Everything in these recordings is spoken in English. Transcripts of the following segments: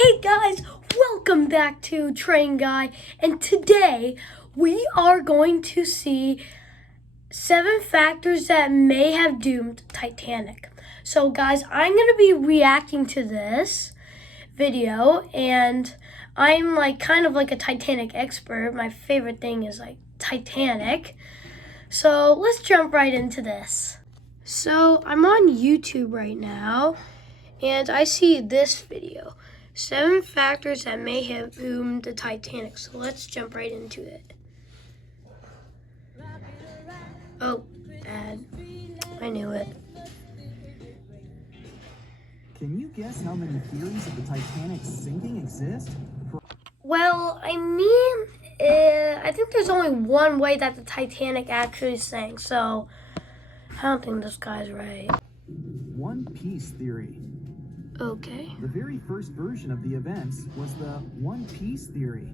Hey guys, welcome back to Train Guy, and today we are going to see 7 factors that may have doomed Titanic. So guys, I'm going to be reacting to this video, and I'm kind of like a Titanic expert. My favorite thing is Titanic. So let's jump right into this. So I'm on YouTube right now, and I see this video. 7 factors that may have doomed the Titanic. So let's jump right into it. Oh, bad. I knew it. Can you guess how many theories of the Titanic sinking exist? Well, I think there's only one way that the Titanic actually sank. So I don't think this guy's right. One piece theory. Okay. The very first version of the events was the one piece theory.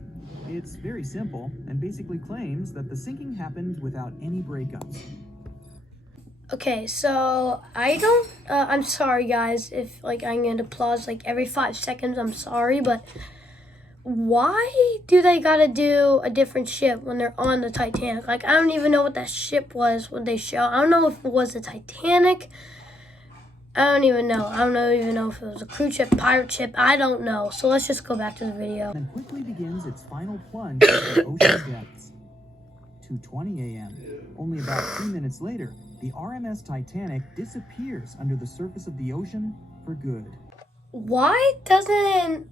It's very simple and basically claims that the sinking happened without any breakups. Okay, so I'm sorry guys if I'm going to pause every 5 seconds. I'm sorry, but why do they gotta do a different ship when they're on the Titanic? I don't even know what that ship was, what they show. I don't know if it was the Titanic. I don't even know. I don't even know if it was a cruise ship, pirate ship. I don't know. So let's just go back to the video. And quickly begins its final plunge into the ocean depths. 2:20 a.m. Only about 3 minutes later, the RMS Titanic disappears under the surface of the ocean for good. Why doesn't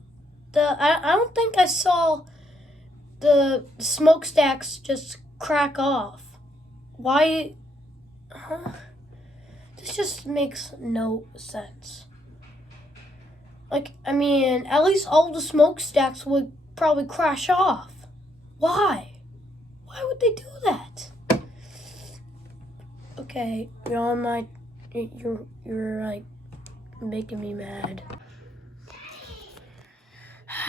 I don't think I saw the smokestacks just crack off. Why? This just makes no sense. At least all the smokestacks would probably crash off. Why? Why would they do that? Okay, you're making me mad.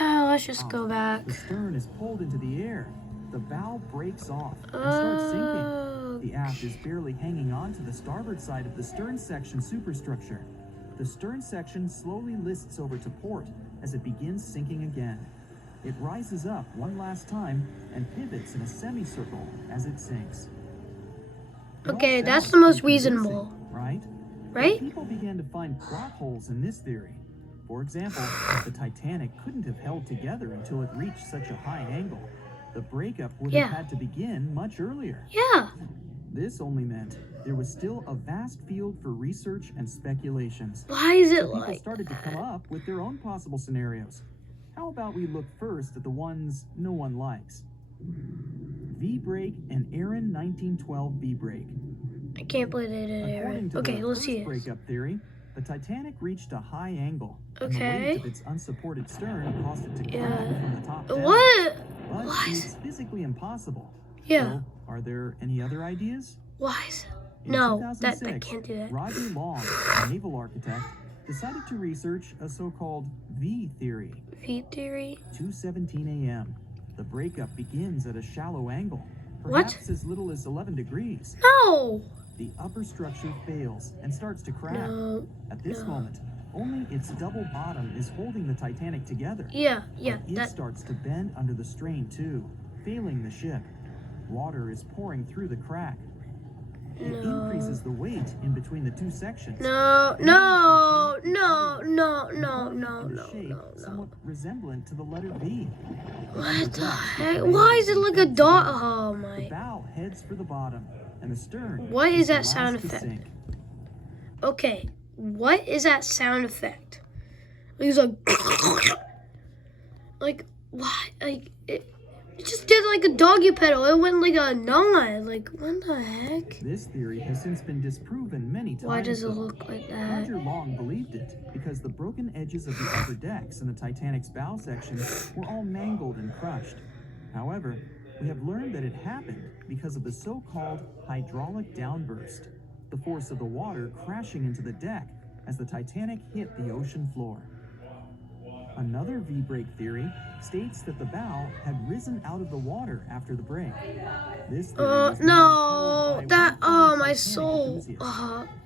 Let's just go back. The stern is pulled into the air. The bow breaks off and starts sinking. The aft is barely hanging on to the starboard side of the stern section superstructure. The stern section slowly lists over to port as it begins sinking again. It rises up one last time and pivots in a semicircle as it sinks. Okay, that's the most reasonable. Right? Right? People began to find plot holes in this theory. For example, the Titanic couldn't have held together until it reached such a high angle. The breakup would have had to begin much earlier. Yeah. This only meant there was still a vast field for research and speculations. Why is it People started to come up with their own possible scenarios. How about we look first at the ones no one likes? V-brake and Aaron 1912 V-brake. I can't believe they did it. Okay, let's see it. Breakup theory, the Titanic reached a high angle. Okay. And the weight of its unsupported stern caused it to crash from the top down. What? But it's physically impossible. Yeah. So, are there any other ideas? Why is it? In No, 2006, that can't do that. Roger Long, a naval architect, decided to research a so-called V theory. V theory? 2:17 a.m. The breakup begins at a shallow angle, What? perhaps as little as 11 degrees. No. The upper structure fails and starts to crack. No. At this moment, only its double bottom is holding the Titanic together. Yeah. But it starts to bend under the strain too, failing the ship. Water is pouring through the crack. It increases the weight in between the two sections. No. Somewhat resemblant to the letter V. What the heck? Why is it like a dot? Oh The my. bow heads for the bottom, and the stern. What is that the sound last to effect? sink. Okay, what is that sound effect? He's like what? It just did like a doggy pedal. It went like a nod. What the heck? This theory has since been disproven many times. Why does it look like that? Roger Long believed it because the broken edges of the upper decks in the Titanic's bow section were all mangled and crushed. However, we have learned that it happened because of the so-called hydraulic downburst, the force of the water crashing into the deck as the Titanic hit the ocean floor. Another V-brake theory states that the bow had risen out of the water after the break. This theory my soul.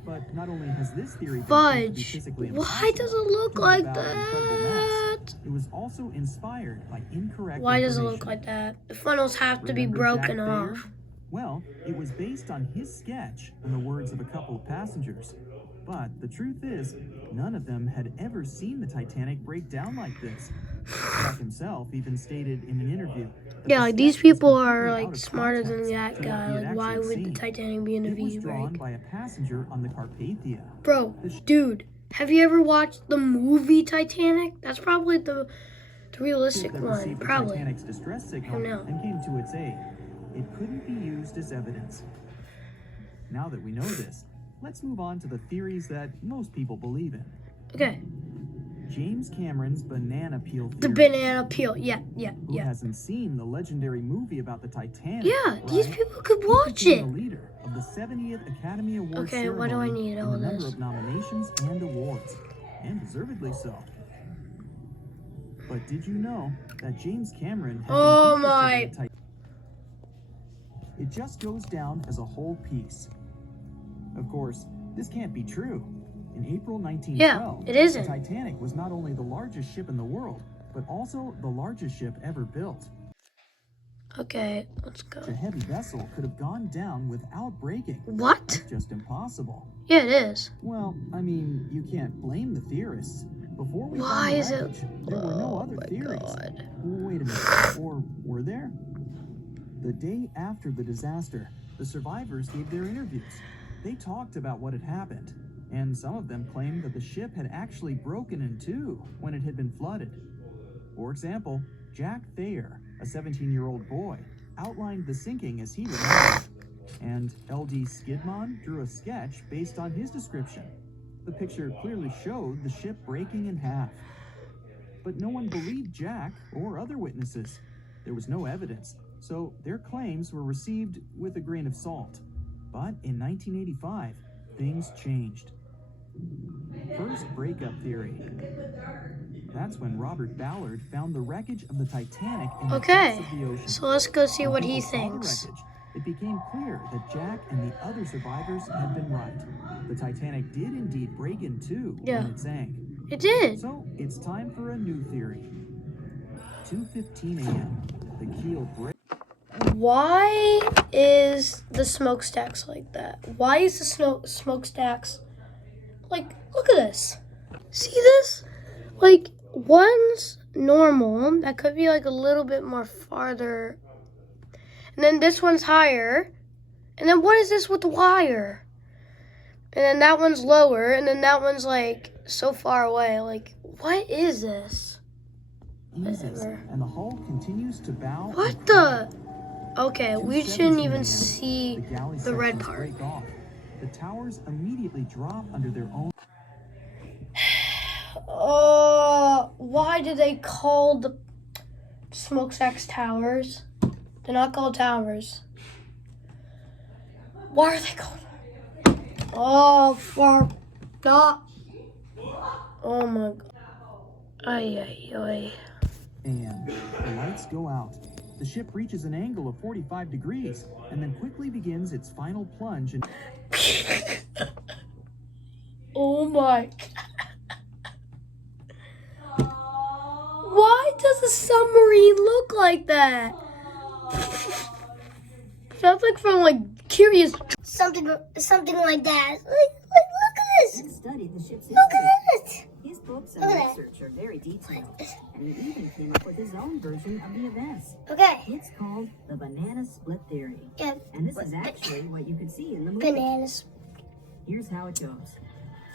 But not only has this theory been Fudge. Why does it look like that? What? It was also inspired by incorrect Why does it information. look like that? The funnels have to be Remember broken Jack Thayer? off. Well, it was based on his sketch and the words of a couple of passengers. But the truth is, none of them had ever seen the Titanic break down like this. Jack himself even stated in an interview that Yeah, the like these sketch was people are completely out like of smarter than context that to what guy. he had Like, why actually would the seen. Titanic be in a It was V drawn break? by a passenger on the Carpathia. Bro, dude, have you ever watched the movie Titanic? That's probably the realistic That one. received the Probably. Titanic's distress signal know. and came to its aid. It couldn't be used as evidence. Now that we know this, let's move on to the theories that most people believe in. Okay. James Cameron's banana peel theory. The banana peel. Yeah. Who hasn't seen the legendary movie about the Titanic? Yeah, these right? people could He watch became it. the leader of the 70th Academy Awards Okay, what do I ceremony need in all the number this? of nominations and awards, and deservedly so. But did you know that James Cameron had Oh been my. interested in the Titanic? It just goes down as a whole piece. Of course, this can't be true. In April 1912, Yeah, it isn't. the Titanic was not only the largest ship in the world, but also the largest ship ever built. Okay, let's go. A heavy vessel could have gone down without breaking. What? That's just impossible. Yeah, it is. Well, I mean, you can't blame the theorists. Before we Why found the is it- wreckage, there were no Oh other my theories. God. Wait a minute, or were there? The day after the disaster, the survivors gave their interviews. They talked about what had happened, and some of them claimed that the ship had actually broken in two when it had been flooded. For example, Jack Thayer, a 17-year-old boy, outlined the sinking as he remembered, and L.D. Skidmon drew a sketch based on his description. The picture clearly showed the ship breaking in half. But no one believed Jack or other witnesses. There was no evidence, so their claims were received with a grain of salt. But in 1985, things changed. First, breakup theory. That's when Robert Ballard found the wreckage of the Titanic in the Okay, depths of the ocean. so let's go see When what he people saw the thinks. wreckage, it became clear that Jack and the other survivors had been right. The Titanic did indeed break in two Yeah. when it sank. It did. So it's time for a new theory. 2:15 a.m. The keel breaks. Why is the smokestacks like that? Why is the smokestacks like? Look at this. See this? Like one's normal. That could be like a little bit more farther. And then this one's higher. And then what is this with the wire? And then that one's lower. And then that one's like so far away. Like, what is this? eases, Whatever. and the hull continues to bow. What and the? Okay, we 2:17 shouldn't even a.m., see the galley the red sections part. break off. The towers immediately drop under their own. Why do they call the smokestacks towers? They're not called towers. Why are they called? Oh, for God. Oh my God. Ay, ay, ay. And the lights go out. The ship reaches an angle of 45 degrees and then quickly begins its final plunge. And Oh my. Why does a submarine look like that? Sounds like from like Curious. Something like that. Look at this. And studied the ship's history. Look at this. His books and Look at that. research are very detailed, and he even came up with his own version of the events. Okay. It's called the banana split theory, Yeah. and this is actually what you could see in the movie. Bananas. Here's how it goes.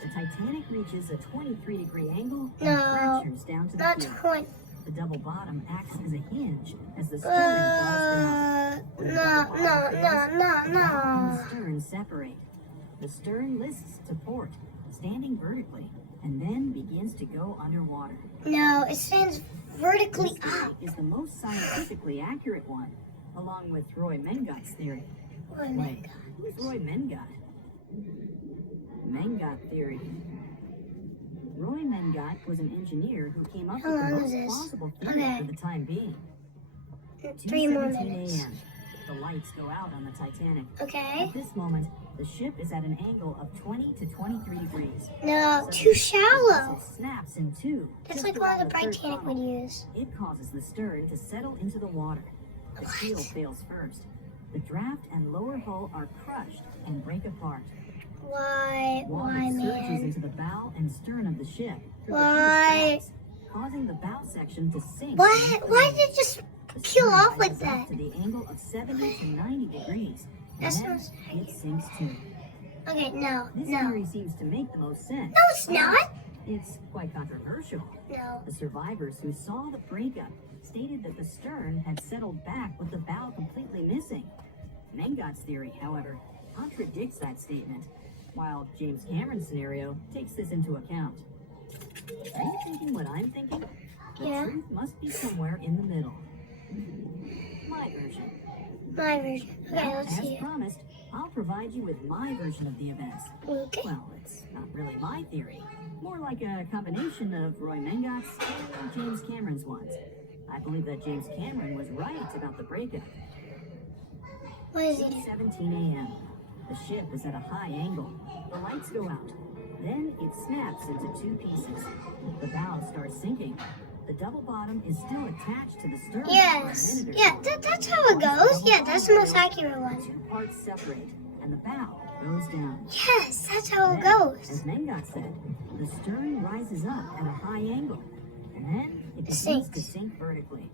The Titanic reaches a 23-degree angle and No, fractures down to the Not keel. 20. The double bottom acts as a hinge as the stern falls down. When the double bottom fails, the bottom and the stern separate. The stern lists to port, standing vertically, and then begins to go underwater. No, it stands vertically This theory up. is the most scientifically accurate one, along with Roy Mengott's theory. Oh my Wait, God. who's Roy Mengott? Menggott theory. Roy Mengott was an engineer who came up How with the long most is this? plausible theory Okay. for the time being. 3 more 2:17 minutes. a.m. The lights go out on the Titanic. Okay. At this moment, The ship is at an angle of 20 to 23 degrees. No, So too the shallow. vessel snaps in two. That's just like one of around the third Brightside funnel. videos. It causes the stern to settle into the water. The keel fails first. The draft and lower hull are crushed and break apart. Why, Water surges man? into the bow and stern of the ship. through the Why? tubes, causing the bow section to sink. Why did it just The peel stern off like rises up that? to the angle of 70 to 90 degrees. And That's then not it sinks too. Okay, no, This no. theory seems to make the most sense. No, it's not. It's quite controversial. No. The survivors who saw the breakup stated that the stern had settled back with the bow completely missing. Mengat's theory, however, contradicts that statement, while James Cameron's scenario takes this into account. Are you thinking what I'm thinking? The Yeah. truth must be somewhere in the middle. My version. My version. Okay, let's As see. promised, I'll provide you with my version of the events. Okay. Well, it's not really my theory. More like a combination of Roy Mengat's and James Cameron's ones. I believe that James Cameron was right about the breakup. What is it? It's 17 a.m. The ship is at a high angle. The lights go out. Then it snaps into two pieces. The bow starts sinking. The double bottom is still attached to the stern. Yes. for a minute or Yeah, so. that's how it goes. Yeah, that's the most accurate one. Two parts separate, and the bow goes down. Yes, that's how it Then, goes. as Mengat said, the stern rises up at a high angle, and then it begins Sinks. to sink vertically.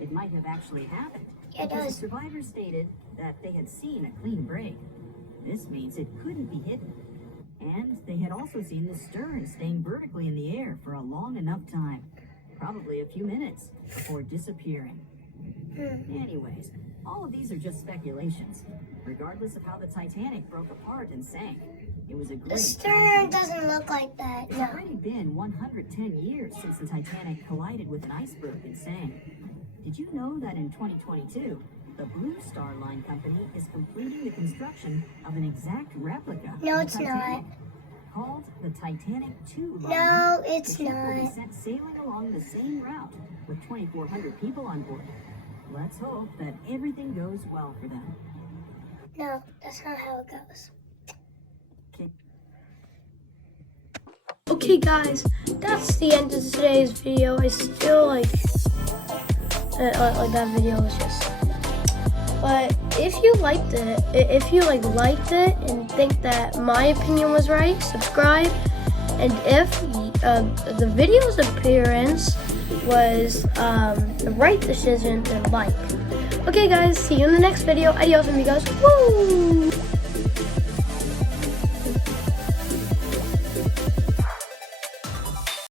It might have actually happened, Yeah, it because does. the survivors stated that they had seen a clean break. This means it couldn't be hidden. And they had also seen the stern staying vertically in the air for a long enough time, probably a few minutes, before disappearing. Anyways, all of these are just speculations. Regardless of how the Titanic broke apart and sank, it was a great The stern tragedy. doesn't look like that. It's No. already been 110 years since the Titanic collided with an iceberg and sank. Did you know that in 2022, the Blue Star Line Company is completing the construction of an exact replica No, of it's the not. Titanic, called the Titanic II line? No, it's The ship will be not. sent sailing along the same route with 2,400 people on board. Let's hope that everything goes well for them. No, that's not how it goes. Okay. Okay, guys, that's the end of today's video. I still like that video was just. But if you liked it, liked it and think that my opinion was right, subscribe. And if the video's appearance was the right decision, then like. Okay, guys, see you in the next video. Adios, amigos. Woo!